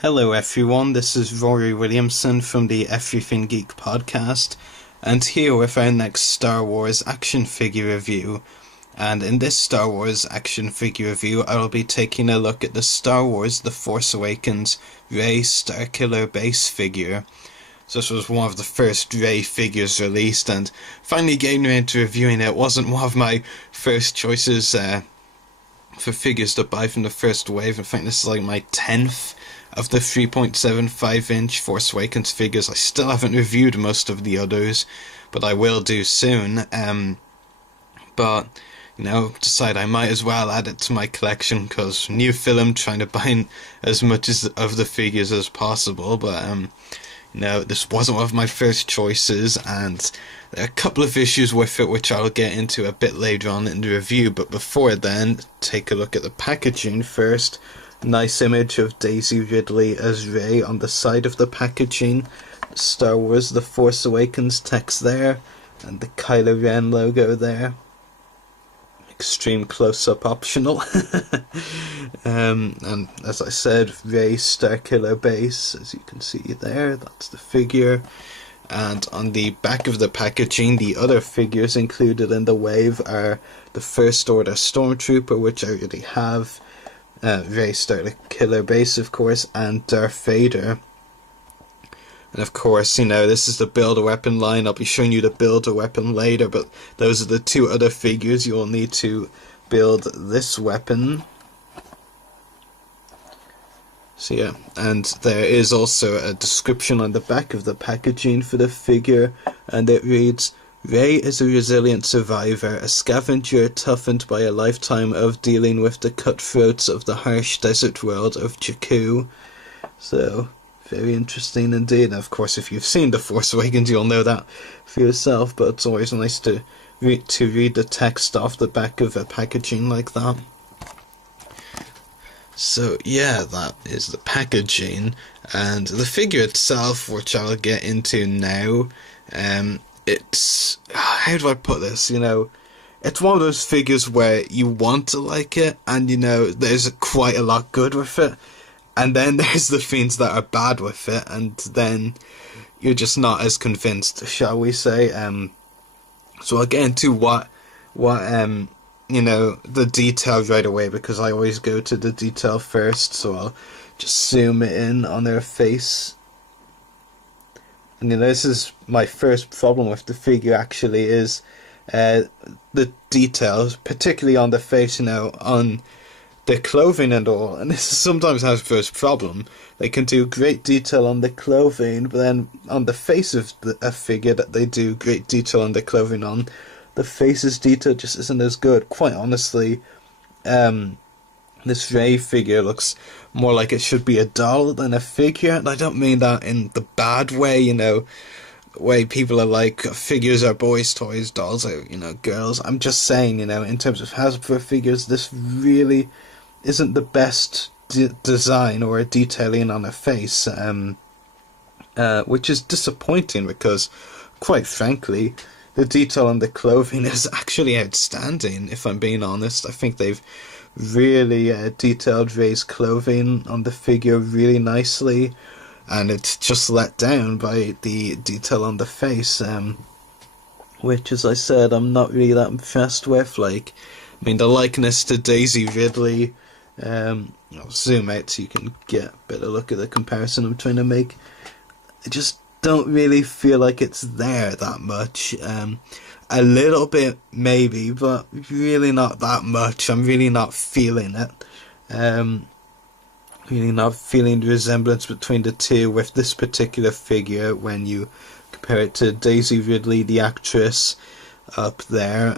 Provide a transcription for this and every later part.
Hello everyone, this is Ruari Williamson from the Everything Geek podcast, and here with our next Star Wars action figure review. And in this Star Wars action figure review, I will be taking a look at the Star Wars The Force Awakens Rey Starkiller Base figure. So this was one of the first Rey figures released, and finally getting around to reviewing it wasn't one of my first choices for figures to buy from the first wave. In fact, this is like my 10th of the 3.75 inch Force Awakens figures. I still haven't reviewed most of the others, but I will do soon. But decide I might as well add it to my collection, because new film, trying to buy as much of the figures as possible. But this wasn't one of my first choices, and there are a couple of issues with it which I'll get into a bit later on in the review. But before then, take a look at the packaging first. Nice image of Daisy Ridley as Rey on the side of the packaging. Star Wars The Force Awakens text there, and the Kylo Ren logo there. Extreme close-up optional. And as I said, Rey Starkiller Base, as you can see there, that's the figure. And on the back of the packaging, the other figures included in the wave are the First Order Stormtrooper, which I already have, Rey Starkiller Base, of course, and Darth Vader. And of course, this is the build-a-weapon line. I'll be showing you the build-a-weapon later, but those are the two other figures you will need to build this weapon. So yeah, and there is also a description on the back of the packaging for the figure, and it reads, Rey is a resilient survivor, a scavenger toughened by a lifetime of dealing with the cutthroats of the harsh desert world of Jakku. So, very interesting indeed. And of course, if you've seen The Force Awakens, you'll know that for yourself, but it's always nice to read the text off the back of a packaging like that. So yeah, that is the packaging, and the figure itself, which I'll get into now. It's, how do I put this, it's one of those figures where you want to like it, and there's quite a lot good with it, and then there's the things that are bad with it, and then you're just not as convinced, shall we say. So I'll get into what the detail right away, because I always go to the detail first, so I'll just zoom in on their face. And this is my first problem with the figure, actually, is the details, particularly on the face, on the clothing and all. And this is sometimes our first problem. They can do great detail on the clothing, but then on the face of a figure that they do great detail on the clothing on, the face's detail just isn't as good. Quite honestly, this Rey figure looks more like it should be a doll than a figure, and I don't mean that in the bad way, way people are like, figures are boys' toys, dolls are, girls. I'm just saying, in terms of Hasbro figures, this really isn't the best design or detailing on a face, which is disappointing, because, quite frankly, the detail on the clothing is actually outstanding, if I'm being honest. I think they've really detailed Rey's clothing on the figure really nicely, and it's just let down by the detail on the face, which, as I said, I'm not really that impressed with. The likeness to Daisy Ridley, I'll zoom out so you can get a better look at the comparison I'm trying to make. I just don't really feel like it's there that much. A little bit maybe, but really not that much. I'm really not feeling it. Really not feeling the resemblance between the two with this particular figure when you compare it to Daisy Ridley, the actress, up there.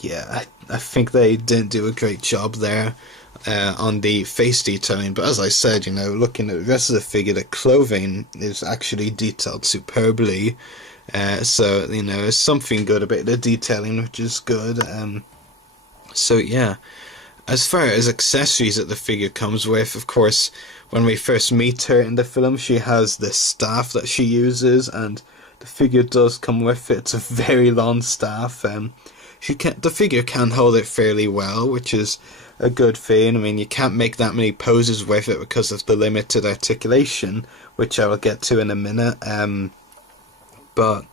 Yeah, I think they didn't do a great job there on the face detailing, but as I said, looking at the rest of the figure, the clothing is actually detailed superbly. So, there's something good about the detailing, which is good. So yeah, as far as accessories that the figure comes with, of course, when we first meet her in the film, she has this staff that she uses, and the figure does come with it. It's a very long staff. the figure can hold it fairly well, which is a good thing. I mean, you can't make that many poses with it because of the limited articulation, which I will get to in a minute. But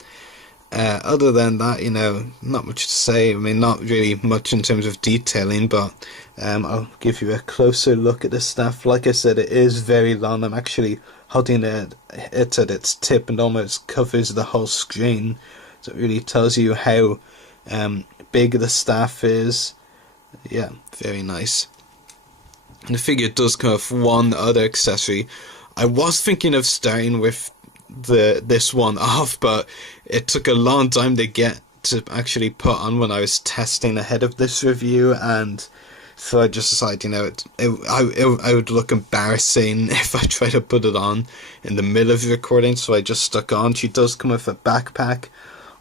other than that, not much to say. I mean, not really much in terms of detailing, but I'll give you a closer look at the staff. Like I said, it is very long. I'm actually holding it at its tip and almost covers the whole screen. So it really tells you how big the staff is. Yeah, very nice. And the figure does come with one other accessory. I was thinking of starting with this one off, but it took a long time to get to actually put on when I was testing ahead of this review, and so I just decided, it would look embarrassing if I tried to put it on in the middle of the recording, so I just stuck on. She does come with a backpack,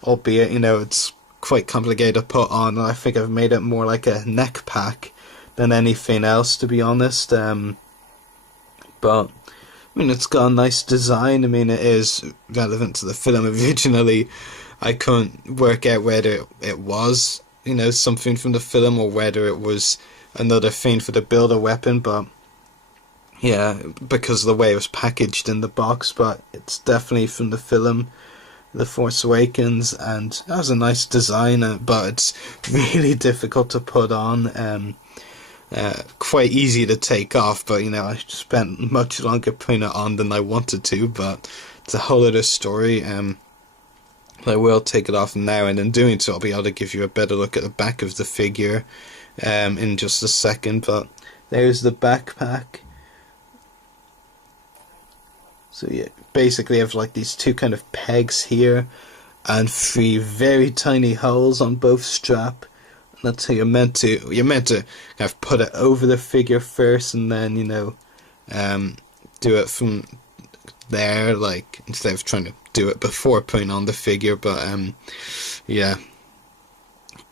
albeit, it's quite complicated to put on. I think I've made it more like a neck pack than anything else, to be honest. But I mean, it's got a nice design. I mean, it is relevant to the film. Originally, I couldn't work out whether it was, something from the film or whether it was another thing for the build-a-weapon, but yeah, because of the way it was packaged in the box. But it's definitely from the film, The Force Awakens, and it has a nice design, but it's really difficult to put on. Quite easy to take off, but I spent much longer putting it on than I wanted to, but it's a whole other story. I will take it off now, and in doing so I'll be able to give you a better look at the back of the figure in just a second. But there's the backpack. So yeah, basically I have like these two kind of pegs here and three very tiny holes on both strap. That's how you're meant to kind of put it over the figure first, and then do it from there, like instead of trying to do it before putting on the figure. But yeah,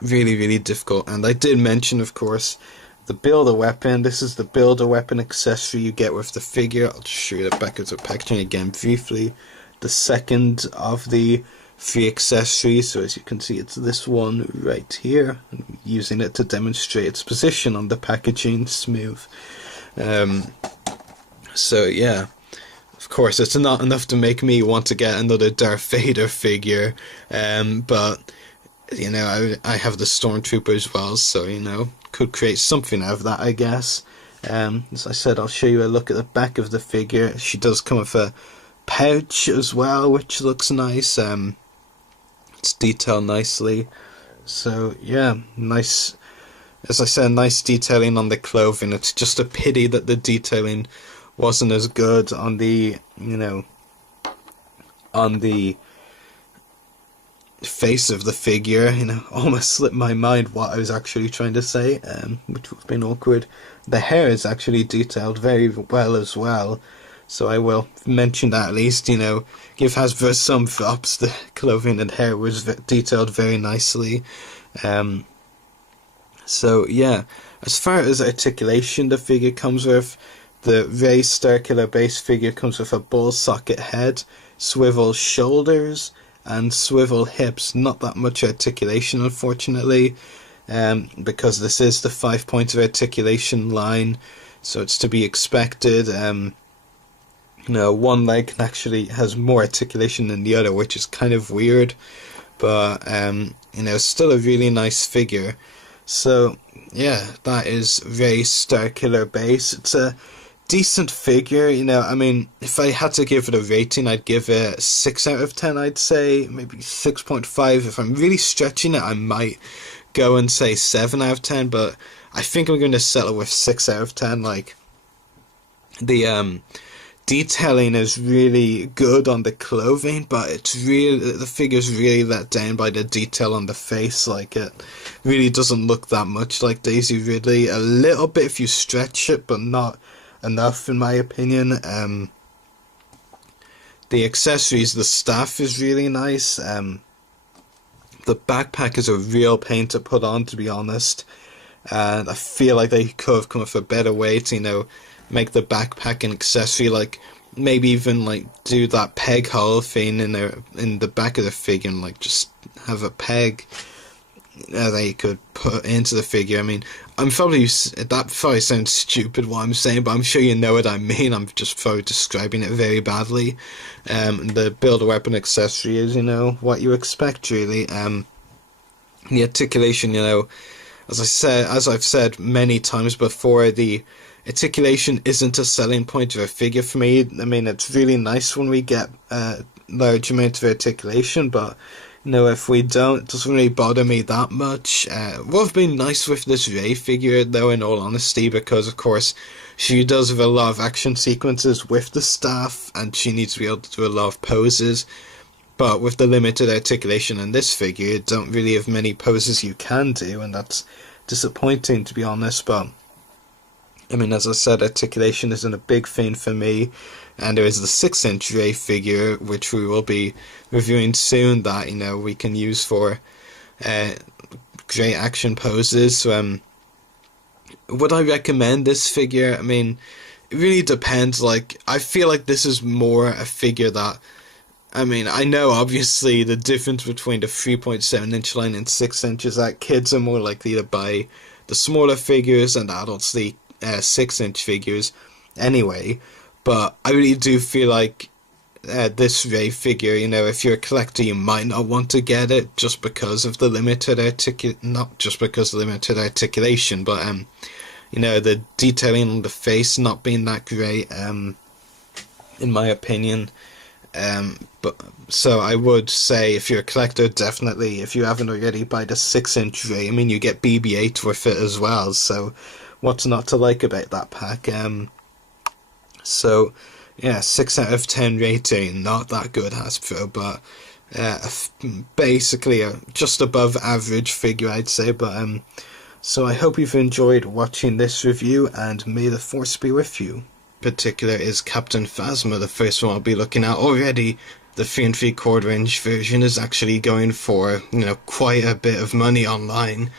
really, really difficult. And I did mention, of course, the build-a-weapon. This is the build-a-weapon accessory you get with the figure. I'll just show you the back of the packaging again briefly. The second of the 3 accessories, so as you can see, it's this one right here. I'm using it to demonstrate its position on the packaging. Smooth. So yeah, of course, it's not enough to make me want to get another Darth Vader figure, but I have the Stormtrooper as well, so could create something out of that, I guess. As I said, I'll show you a look at the back of the figure. She does come with a pouch as well, which looks nice. It's detailed nicely. So yeah, nice. As I said, nice detailing on the clothing. It's just a pity that the detailing wasn't as good on the on the face of the figure. Almost slipped my mind what I was actually trying to say, which would have been awkward. The hair is actually detailed very well as well, so I will mention that at least. Give Hasbro some props. The clothing and hair was detailed very nicely. So yeah, as far as articulation, the figure comes with, the Rey Starkiller Base figure comes with a ball socket head, swivel shoulders, and swivel hips. Not that much articulation, unfortunately, because this is the 5-point of articulation line, so it's to be expected. One leg actually has more articulation than the other, which is kind of weird, but still a really nice figure. So yeah, that is Rey Starkiller Base. It's a decent figure. I mean, if I had to give it a rating, I'd give it 6 out of 10, I'd say, maybe 6.5. If I'm really stretching it, I might go and say 7 out of 10, but I think I'm going to settle with 6 out of 10. Like, the detailing is really good on the clothing, but the figure's really let down by the detail on the face. Like, it really doesn't look that much like Daisy Ridley. A little bit if you stretch it, but not enough, in my opinion. The accessories, the staff is really nice. The backpack is a real pain to put on, to be honest, and I feel like they could have come up with a better way to make the backpack an accessory, like maybe even like do that peg hole thing in the back of the figure, and like just have a peg that you could put into the figure. I mean, that probably sounds stupid what I'm saying, but I'm sure you know what I mean. I'm just probably describing it very badly. The build a weapon accessory is, what you expect really. The articulation, as I've said many times before, the articulation isn't a selling point of a figure for me. I mean, it's really nice when we get a large amount of articulation, but if we don't, it doesn't really bother me that much. What would have been nice with this Rey figure, though, in all honesty, because of course she does have a lot of action sequences with the staff, and she needs to be able to do a lot of poses. But with the limited articulation in this figure, you don't really have many poses you can do, and that's disappointing, to be honest. But I mean, as I said, articulation isn't a big thing for me. And there is the 6-inch Rey figure, which we will be reviewing soon, that, we can use for great action poses. So, would I recommend this figure? I mean, it really depends. Like, I feel like this is more a figure that, I mean, I know obviously the difference between the 3.7-inch line and 6 inches, that kids are more likely to buy the smaller figures and adults the 6-inch figures anyway. But I really do feel like this Rey figure, if you're a collector, you might not want to get it just because of the limited not just because of the limited articulation, but the detailing on the face not being that great, in my opinion. But so I would say, if you're a collector, definitely, if you haven't already, buy the 6-inch Rey. I mean, you get BB-8 with it as well, so what's not to like about that pack? So, yeah, 6 out of 10 rating, not that good, Hasbro, but basically a just above average figure, I'd say. But so I hope you've enjoyed watching this review, and may the Force be with you. In particular is Captain Phasma, the first one I'll be looking at. Already, the 3 3/4-inch version is actually going for, quite a bit of money online.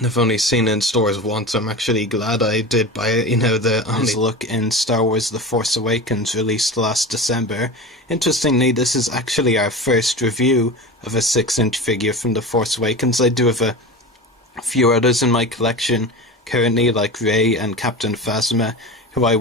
I've only seen it in stores once. I'm actually glad I did buy it. The only look in Star Wars The Force Awakens, released last December. Interestingly, this is actually our first review of a 6-inch figure from The Force Awakens. I do have a few others in my collection currently, like Rey and Captain Phasma, who I